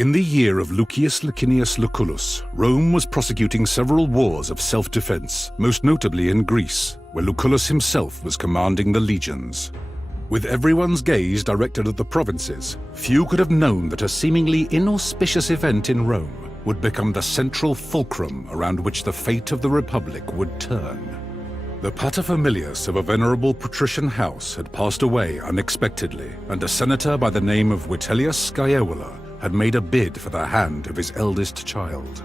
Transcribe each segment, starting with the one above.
In the year of Lucius Licinius Lucullus, Rome was prosecuting several wars of self-defense, most notably in Greece, where Lucullus himself was commanding the legions. With everyone's gaze directed at the provinces, few could have known that a seemingly inauspicious event in Rome would become the central fulcrum around which the fate of the Republic would turn. The paterfamilias of a venerable patrician house had passed away unexpectedly, and a senator by the name of Vitellius Scaevola had made a bid for the hand of his eldest child.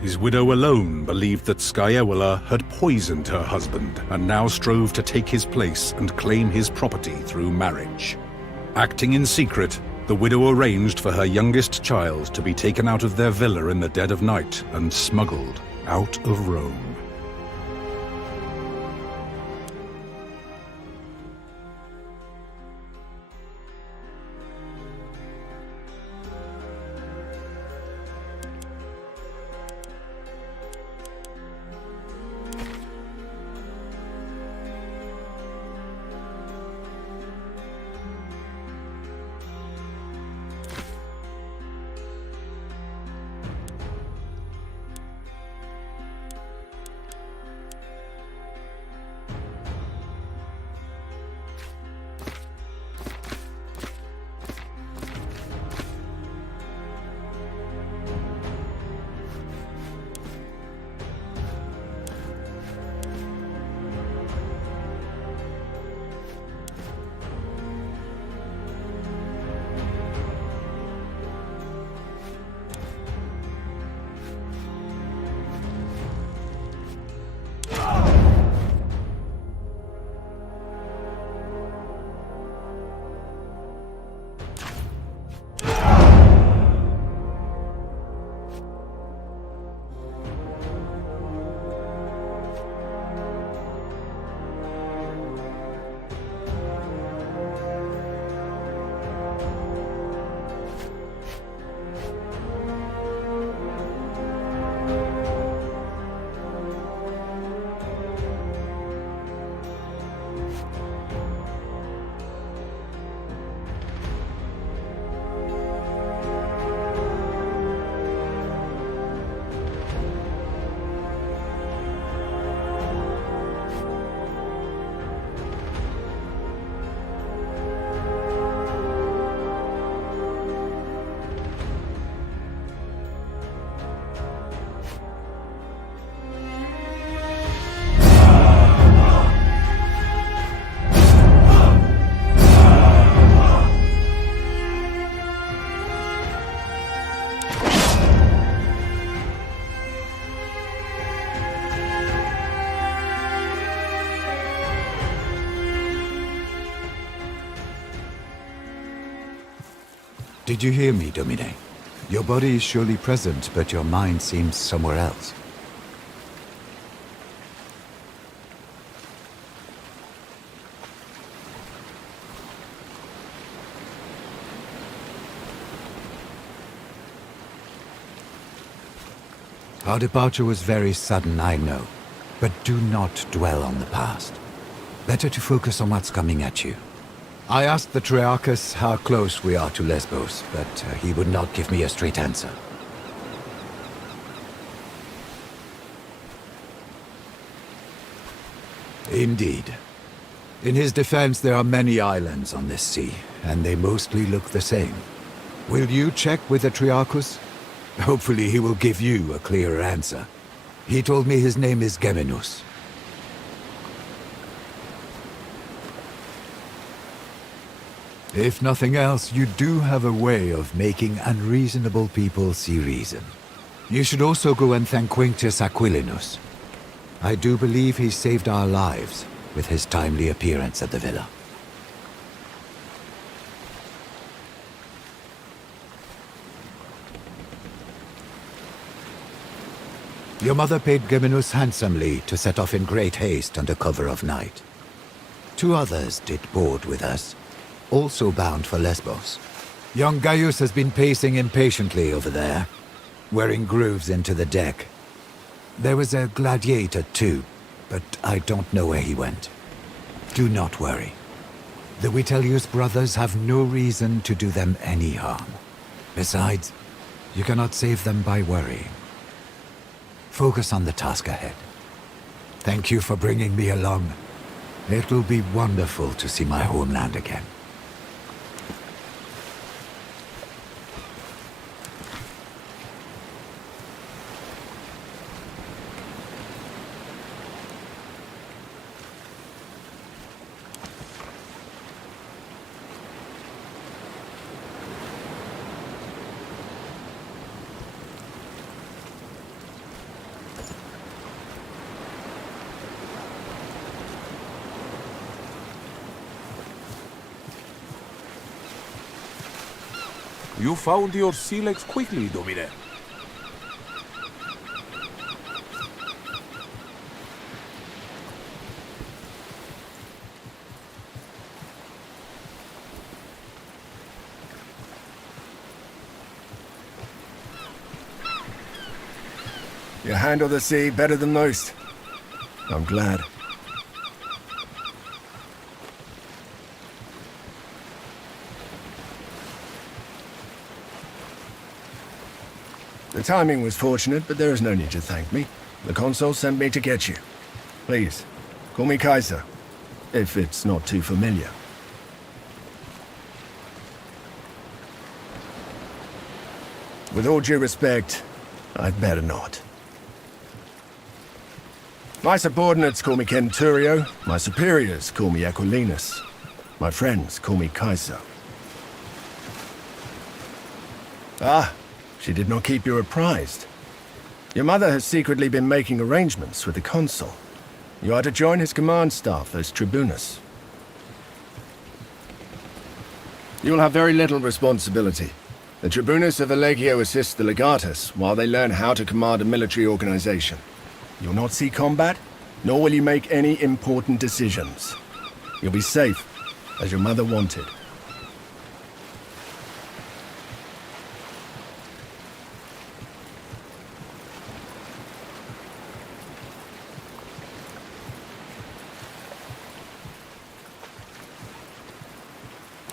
His widow alone believed that Scaevola had poisoned her husband and now strove to take his place and claim his property through marriage. Acting in secret, the widow arranged for her youngest child to be taken out of their villa in the dead of night and smuggled out of Rome. Did you hear me, Domine? Your body is surely present, but your mind seems somewhere else. Our departure was very sudden, I know, but do not dwell on the past. Better to focus on what's coming at you. I asked the Triarchus how close we are to Lesbos, but he would not give me a straight answer. Indeed. In his defense, there are many islands on this sea, and they mostly look the same. Will you check with the Triarchus? Hopefully he will give you a clearer answer. He told me his name is Geminus. If nothing else, you do have a way of making unreasonable people see reason. You should also go and thank Quintus Aquilinus. I do believe he saved our lives with his timely appearance at the villa. Your mother paid Geminus handsomely to set off in great haste under cover of night. 2 others did board with us, also bound for Lesbos. Young Gaius has been pacing impatiently over there, wearing grooves into the deck. There was a gladiator too, but I don't know where he went. Do not worry. The Vitellius brothers have no reason to do them any harm. Besides, You cannot save them by worrying. Focus on the task ahead. Thank you for bringing me along. It will be wonderful to see my homeland again. You found your sea legs quickly, Domine. You handle the sea better than most. I'm glad. The timing was fortunate, but there is no need to thank me. The consul sent me to get you. Please, call me Kaiser, if it's not too familiar. With all due respect, I'd better not. My subordinates call me Centurio, my superiors call me Aquilinus, my friends call me Kaiser. Ah, she did not keep you apprised. Your mother has secretly been making arrangements with the consul. You are to join his command staff as tribunus. You will have very little responsibility. The tribunus of a legio assists the legatus while they learn how to command a military organization. You'll not see combat, nor will you make any important decisions. You'll be safe, as your mother wanted.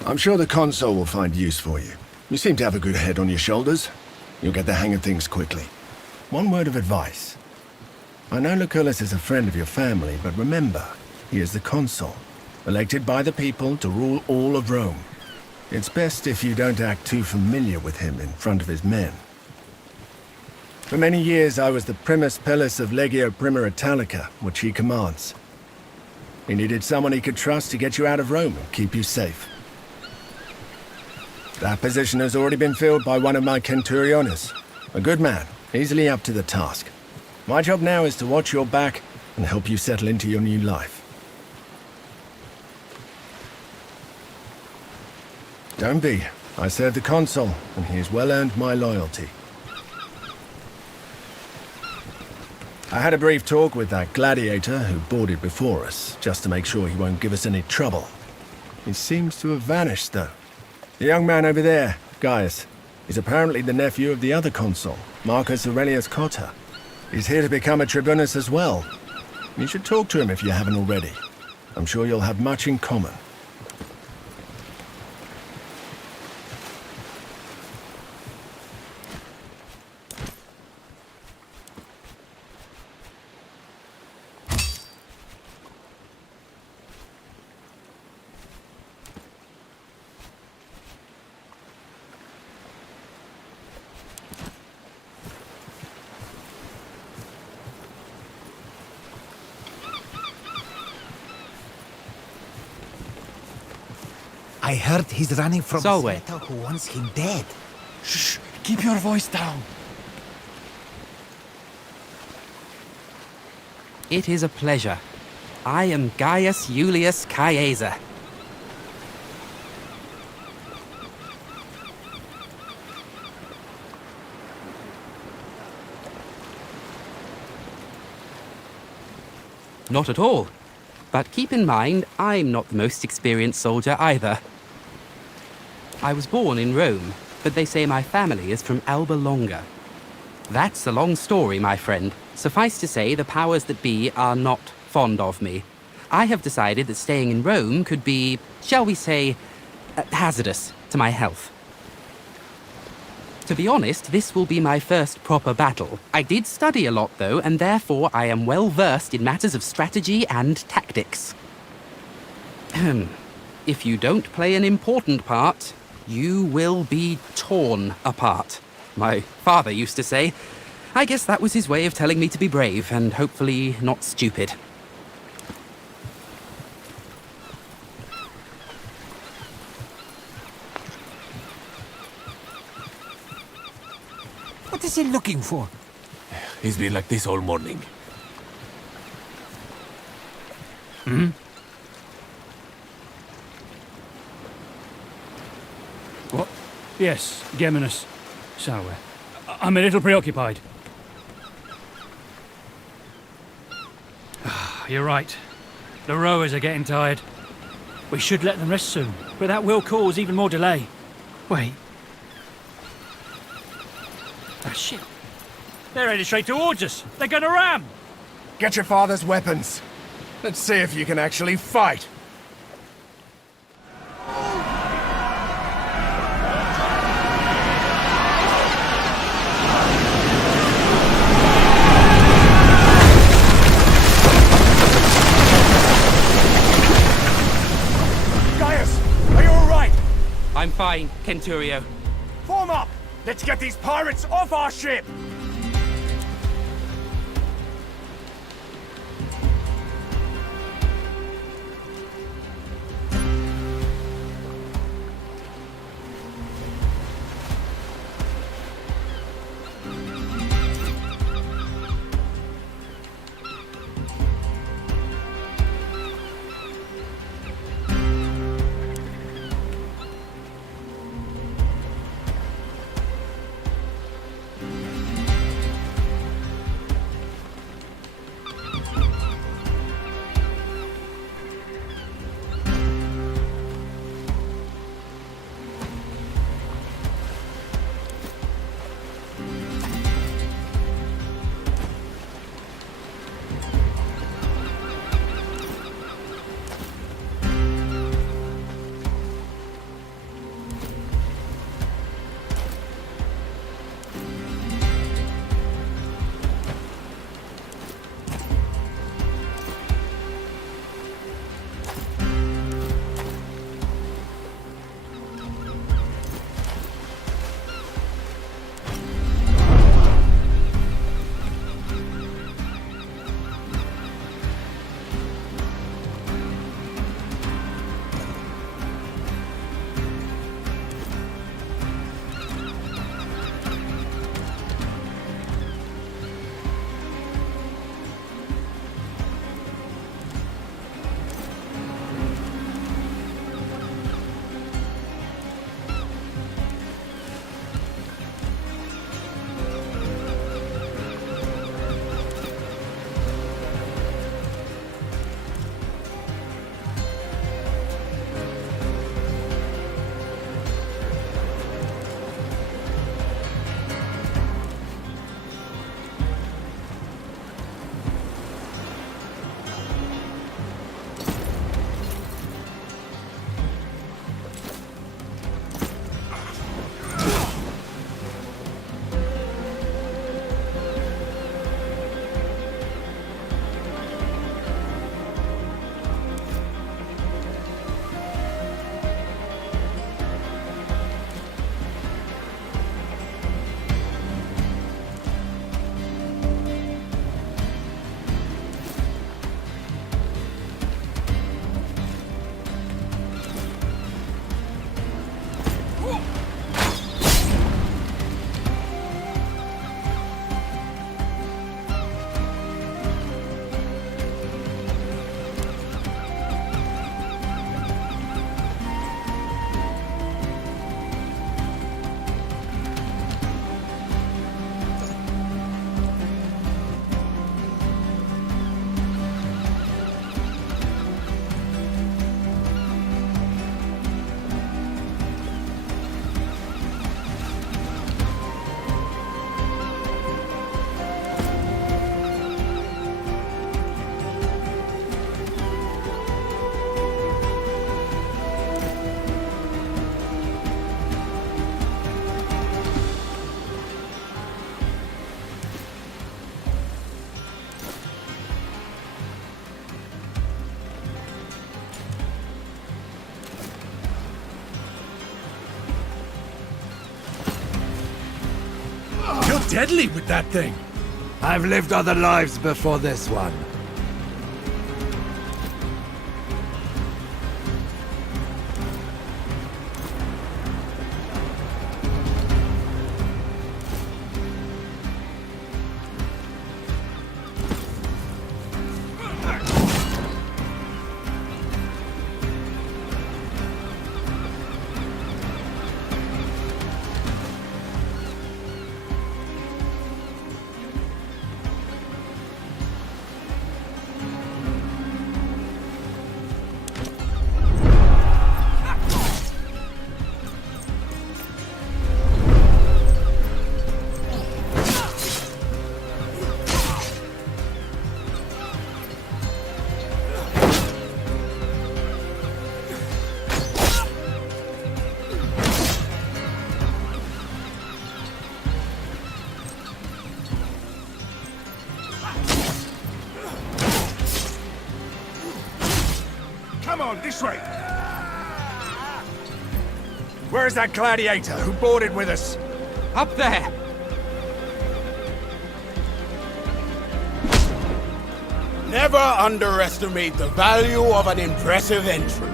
I'm sure the consul will find use for you. You seem to have a good head on your shoulders. You'll get the hang of things quickly. One word of advice. I know Lucullus is a friend of your family, but remember, he is the consul, elected by the people to rule all of Rome. It's best if you don't act too familiar with him in front of his men. For many years I was the primus pillis of Legio Prima Italica, which he commands. He needed someone he could trust to get you out of Rome and keep you safe. That position has already been filled by one of my centuriones. A good man, easily up to the task. My job now is to watch your back and help you settle into your new life. Don't be. I serve the consul, and he has well earned my loyalty. I had a brief talk with that gladiator who boarded before us, just to make sure he won't give us any trouble. He seems to have vanished, though. The young man over there, Gaius, is apparently the nephew of the other consul, Marcus Aurelius Cotta. He's here to become a tribunus as well. You should talk to him if you haven't already. I'm sure you'll have much in common. I heard he's running from Solway. a who wants him dead. Shh! Keep your voice down. It is a pleasure. I am Gaius Julius Caesar. Not at all. But keep in mind, I'm not the most experienced soldier either. I was born in Rome, but they say my family is from Alba Longa. That's a long story, my friend. Suffice to say, the powers that be are not fond of me. I have decided that staying in Rome could be, shall we say, hazardous to my health. To be honest, this will be my first proper battle. I did study a lot, though, and therefore I am well versed in matters of strategy and tactics. If you don't play an important part, you will be torn apart. My father used to say. I guess that was his way of telling me to be brave and hopefully not stupid. What is he looking for? He's been like this all morning. What? Yes, Geminus. So, I'm a little preoccupied. You're right. The rowers are getting tired. We should let them rest soon, but that will cause even more delay. Wait. Ah, shit. They're headed straight towards us. They're gonna ram! Get your father's weapons. Let's see if you can actually fight. I'm fine, Kenturio. Form up! Let's get these pirates off our ship! deadly with that thing. I've lived other lives before this one. Come on, this way. Where's that gladiator who boarded with us? Up there! Never underestimate the value of an impressive entrance.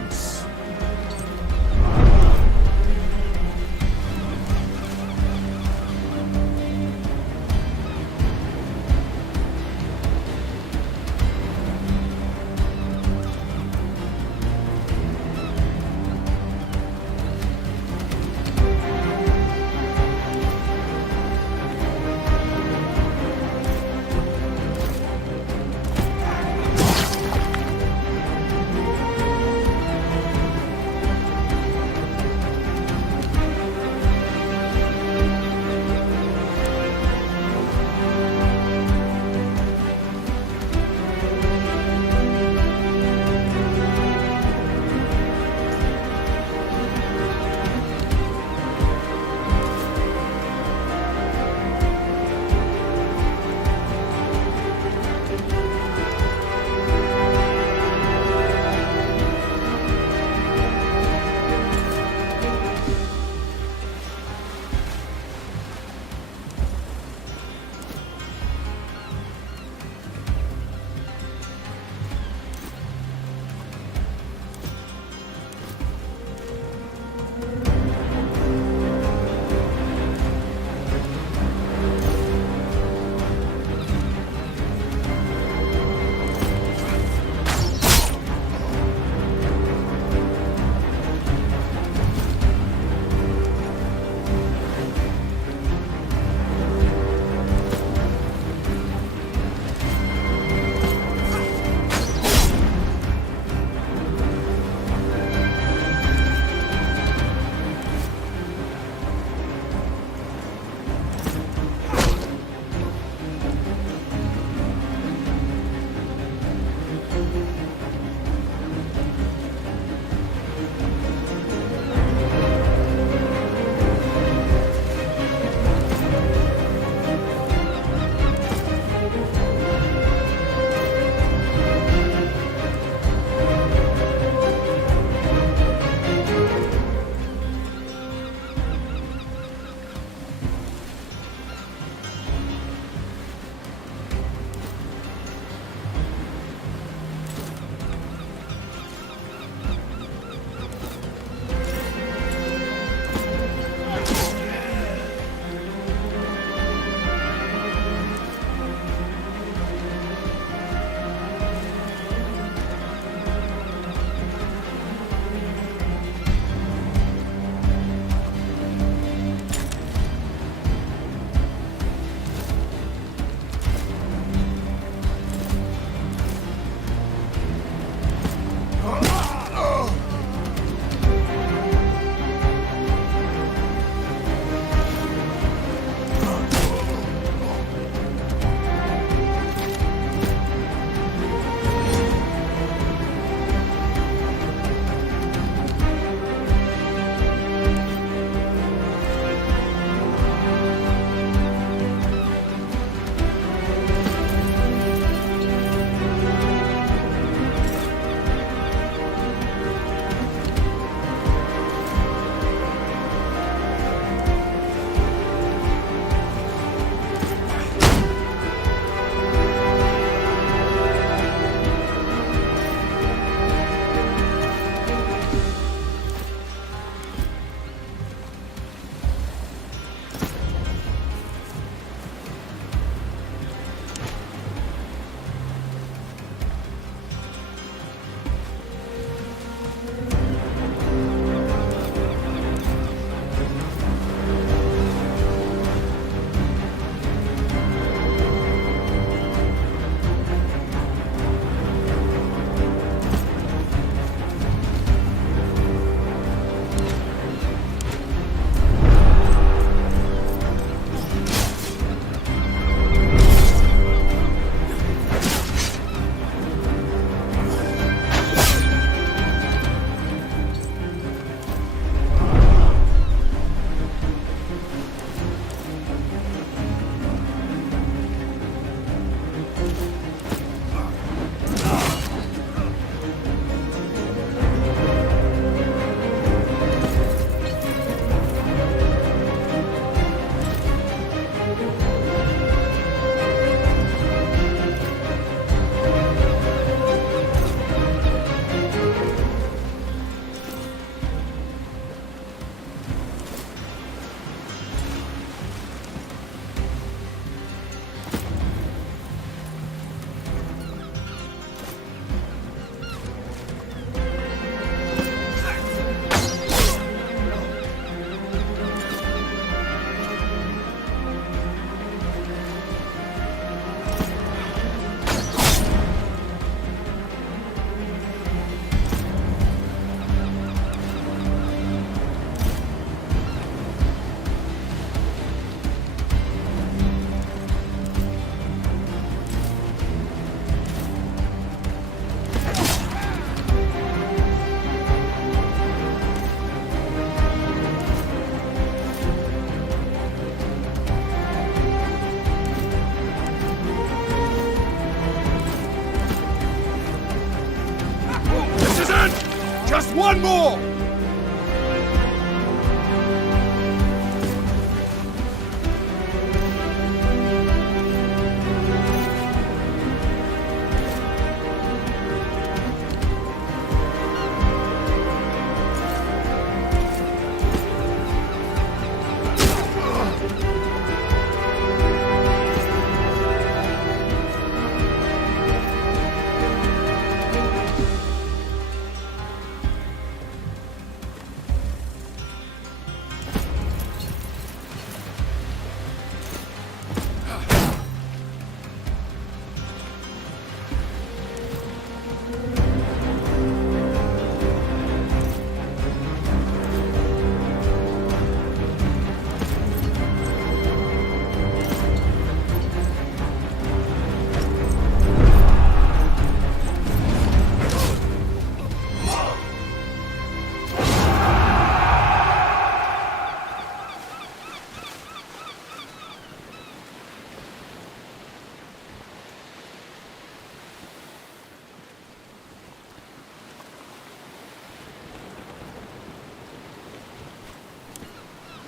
Just one more!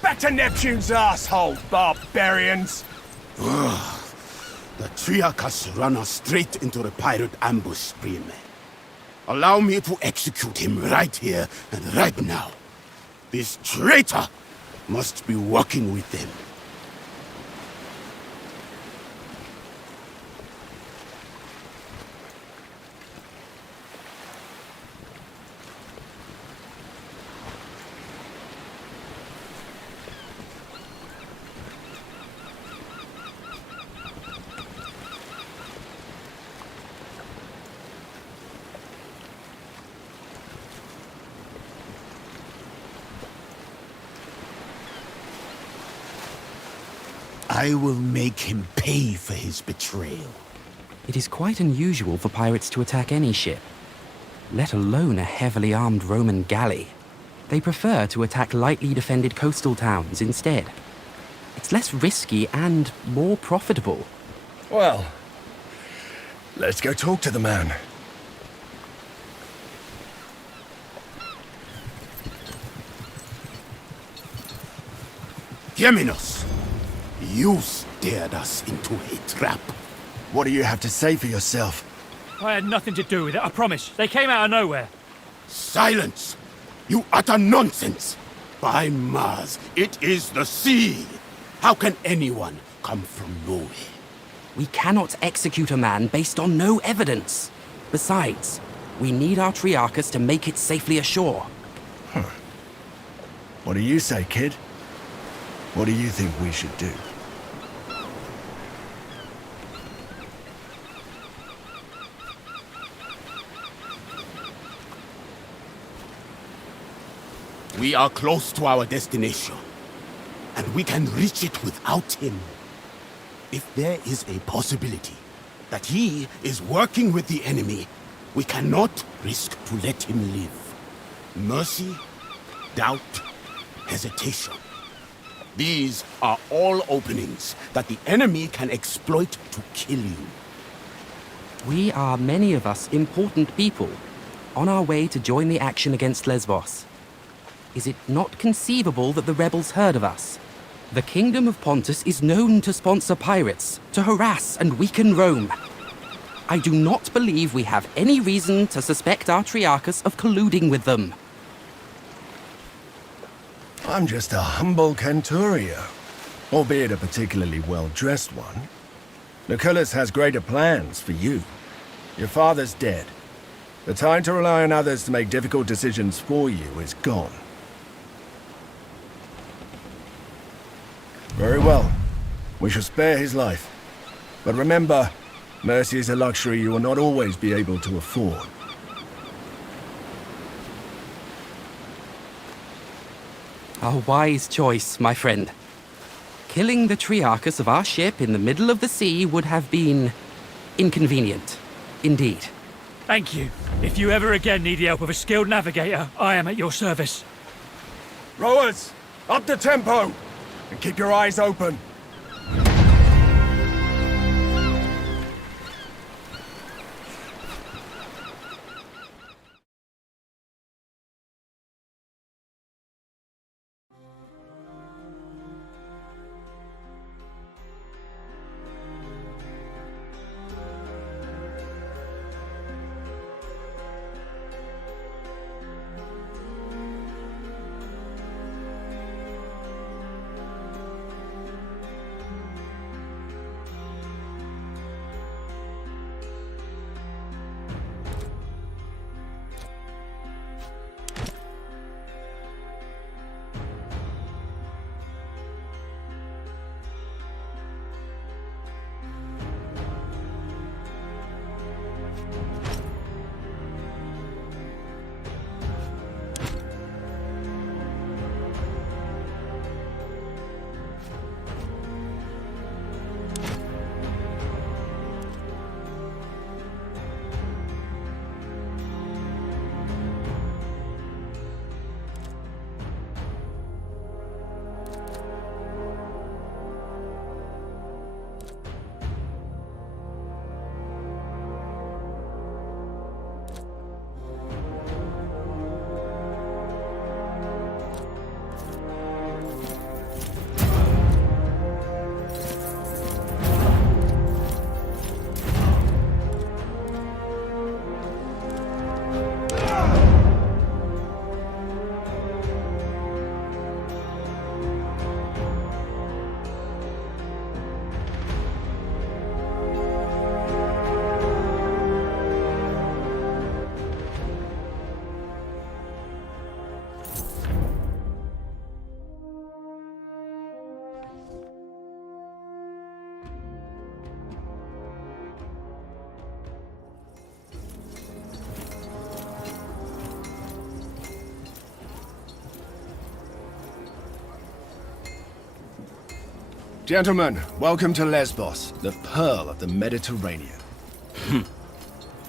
Back to Neptune's asshole, barbarians! The Triarchus run us straight into the pirate ambush, Spearman. Allow me to execute him right here and right now. This traitor must be working with them. I will make him pay for his betrayal. It is quite unusual for pirates to attack any ship, let alone a heavily armed Roman galley. They prefer to attack lightly defended coastal towns instead. It's less risky and more profitable. Well, let's go talk to the man. Geminos, you steered us into a trap. What do you have to say for yourself? I had nothing to do with it, I promise. They came out of nowhere. Silence! You utter nonsense! By Mars, it is the sea! How can anyone come from nowhere? We cannot execute a man based on no evidence. Besides, we need our Triarchus to make it safely ashore. What do you say, kid? What do you think we should do? We are close to our destination, and we can reach it without him. If there is a possibility that he is working with the enemy, we cannot risk to let him live. Mercy, doubt, hesitation. These are all openings that the enemy can exploit to kill you. We are, many of us, important people, on our way to join the action against Lesbos. Is it not conceivable that the rebels heard of us? The Kingdom of Pontus is known to sponsor pirates, to harass and weaken Rome. I do not believe we have any reason to suspect our Triarchus of colluding with them. I'm just a humble Canturio, albeit a particularly well-dressed one. Lucullus has greater plans for you. Your father's dead. The time to rely on others to make difficult decisions for you is gone. Very well. We shall spare his life. But remember, mercy is a luxury you will not always be able to afford. A wise choice, my friend. Killing the Triarchus of our ship in the middle of the sea would have been inconvenient, indeed. Thank you. If you ever again need the help of a skilled navigator, I am at your service. Rowers, up the tempo! And keep your eyes open. Gentlemen, welcome to Lesbos, the pearl of the Mediterranean.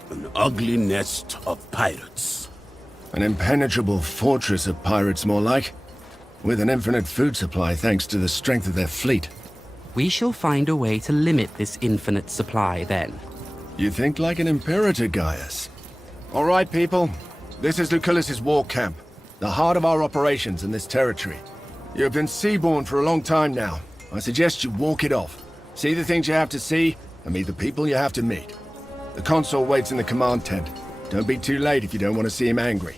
An ugly nest of pirates. An impenetrable fortress of pirates, more like. With an infinite food supply thanks to the strength of their fleet. We shall find a way to limit this infinite supply then. You think like an imperator, Gaius. All right, people. This is Lucullus's war camp, the heart of our operations in this territory. You have been seaborne for a long time now. I suggest you walk it off. See the things you have to see, and meet the people you have to meet. The consul waits in the command tent. Don't be too late if you don't want to see him angry.